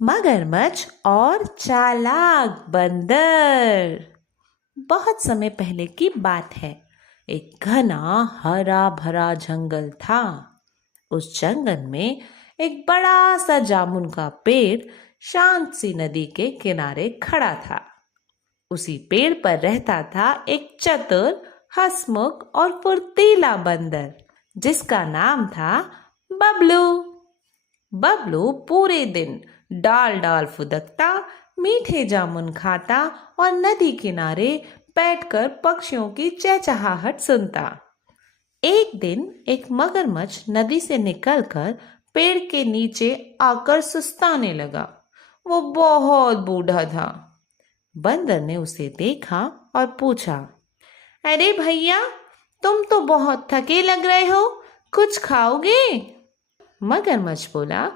मगरमच्छ और चालाक बंदर। बहुत समय पहले की बात है। एक घना हरा भरा जंगल था। उस जंगल में एक बड़ा सा जामुन का पेड़ शांत सी नदी के किनारे खड़ा था। उसी पेड़ पर रहता था एक चतुर, हंसमुख और फुर्तीला बंदर जिसका नाम था बबलू। बबलू पूरे दिन डाल डाल फुदकता, मीठे जामुन खाता और नदी किनारे बैठकर पक्षियों की चहचहाहट सुनता। एक दिन एक मगरमच्छ नदी से निकलकर पेड़ के नीचे आकर सुस्ताने लगा। वो बहुत बूढ़ा था। बंदर ने उसे देखा और पूछा, अरे भैया, तुम तो बहुत थके लग रहे हो, कुछ खाओगे? मगरमच्छ बोला,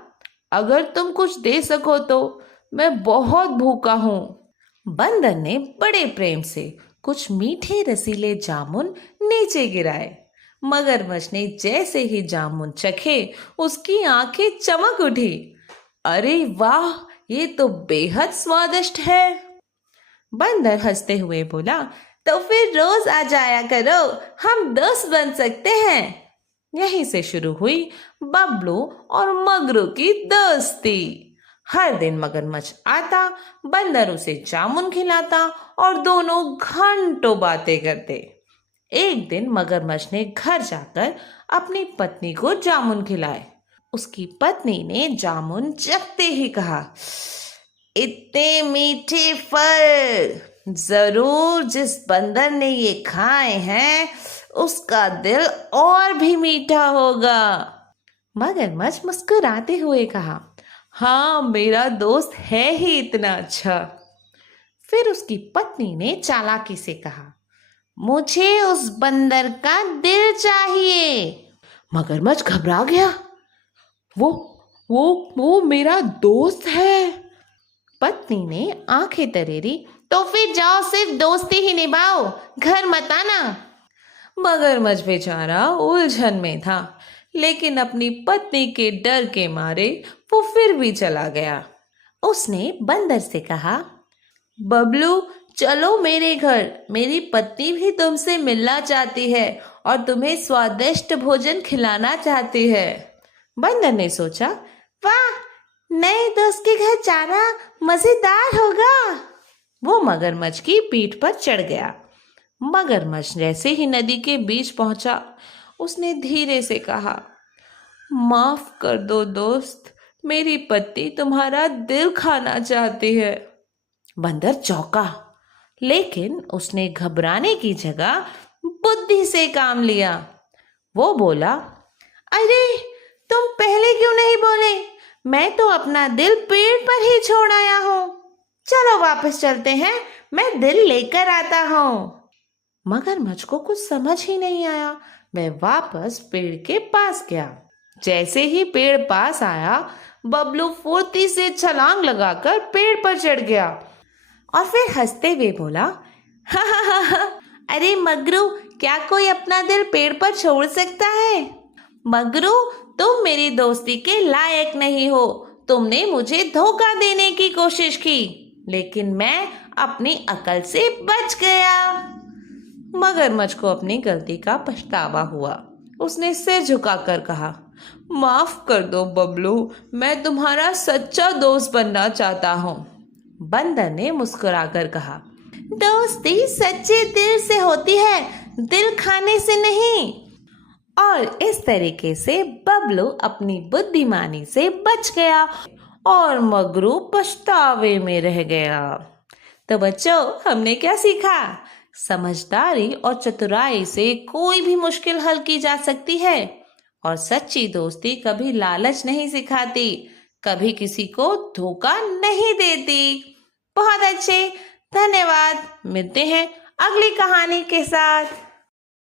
अगर तुम कुछ दे सको तो, मैं बहुत भूखा हूं। बंदर ने बड़े प्रेम से कुछ मीठे रसीले जामुन नीचे गिराए। मगरमच्छ ने जैसे ही जामुन चखे, उसकी आंखें चमक उठी। अरे वाह, ये तो बेहद स्वादिष्ट है। बंदर हंसते हुए बोला, तो फिर रोज आ जाया करो, हम दोस्त बन सकते हैं। यहीं से शुरू हुई बबलू और मगरू की दोस्ती। हर दिन मगरमच्छ आता, बंदर उसे जामुन खिलाता और दोनों घंटों बातें करते। एक दिन मगरमच्छ ने घर जाकर अपनी पत्नी को जामुन खिलाए। उसकी पत्नी ने जामुन चखते ही कहा, इतने मीठे फल जरूर जिस बंदर ने ये खाए हैं उसका दिल और भी मीठा होगा। मगरमच्छ मुस्कुराते हुए कहा, हाँ, मेरा दोस्त है ही इतना अच्छा। फिर उसकी पत्नी ने चालाकी से कहा, मुझे उस बंदर का दिल चाहिए। मगरमच्छ घबरा गया। वो वो मेरा दोस्त है। पत्नी ने आंखें तरेरी, तो फिर जाओ, सिर्फ दोस्ती ही निभाओ, घर मत आना। मगरमच्छ बेचारा उलझन में था, लेकिन अपनी पत्नी के डर के मारे वो फिर भी चला गया। उसने बंदर से कहा, बबलू, चलो मेरे घर, मेरी पत्नी भी तुमसे मिलना चाहती है और तुम्हें स्वादिष्ट भोजन खिलाना चाहती है। बंदर ने सोचा, वाह, नए दोस्त के घर जाना मजेदार होगा। वो मगरमच्छ की पीठ पर चढ़ गया। मगरमच्छ जैसे ही नदी के बीच पहुंचा, उसने धीरे से कहा, माफ कर दो दोस्त, मेरी पत्नी तुम्हारा दिल खाना चाहती है। बंदर चौंका, लेकिन उसने घबराने की जगह बुद्धि से काम लिया। वो बोला, अरे, तुम पहले क्यों नहीं बोले? मैं तो अपना दिल पेड़ पर ही छोड़ आया हूँ। चलो वापस चलते हैं, मैं दिल लेकर आता हूँ। मगरमच्छ को कुछ समझ ही नहीं आया। वह वापस पेड़ के पास गया। जैसे ही पेड़ पास आया, बबलू फुर्ती से छलांग लगाकर पेड़ पर चढ़ गया और फिर हंसते हुए बोला, हा हा हा हा, अरे मगरू, क्या कोई अपना दिल पेड़ पर छोड़ सकता है? मगरू, तुम मेरी दोस्ती के लायक नहीं हो। तुमने मुझे धोखा देने की कोशिश की, लेकिन मैं अपनी अकल से बच गया। मगरमच्छ को अपनी गलती का पछतावा हुआ। उसने सिर झुकाकर कहा, माफ कर दो बबलू, मैं तुम्हारा सच्चा दोस्त बनना चाहता हूँ। बंदर ने मुस्कुराकर कहा, दोस्ती सच्चे दिल से होती है, दिल खाने से नहीं। और इस तरीके से बबलू अपनी बुद्धिमानी से बच गया और मगरू पछतावे में रह गया। तो बच्चों, हमने क्या सीखा? समझदारी और चतुराई से कोई भी मुश्किल हल की जा सकती है और सच्ची दोस्ती कभी लालच नहीं सिखाती, कभी किसी को धोखा नहीं देती। बहुत अच्छे, धन्यवाद। मिलते हैं अगली कहानी के साथ।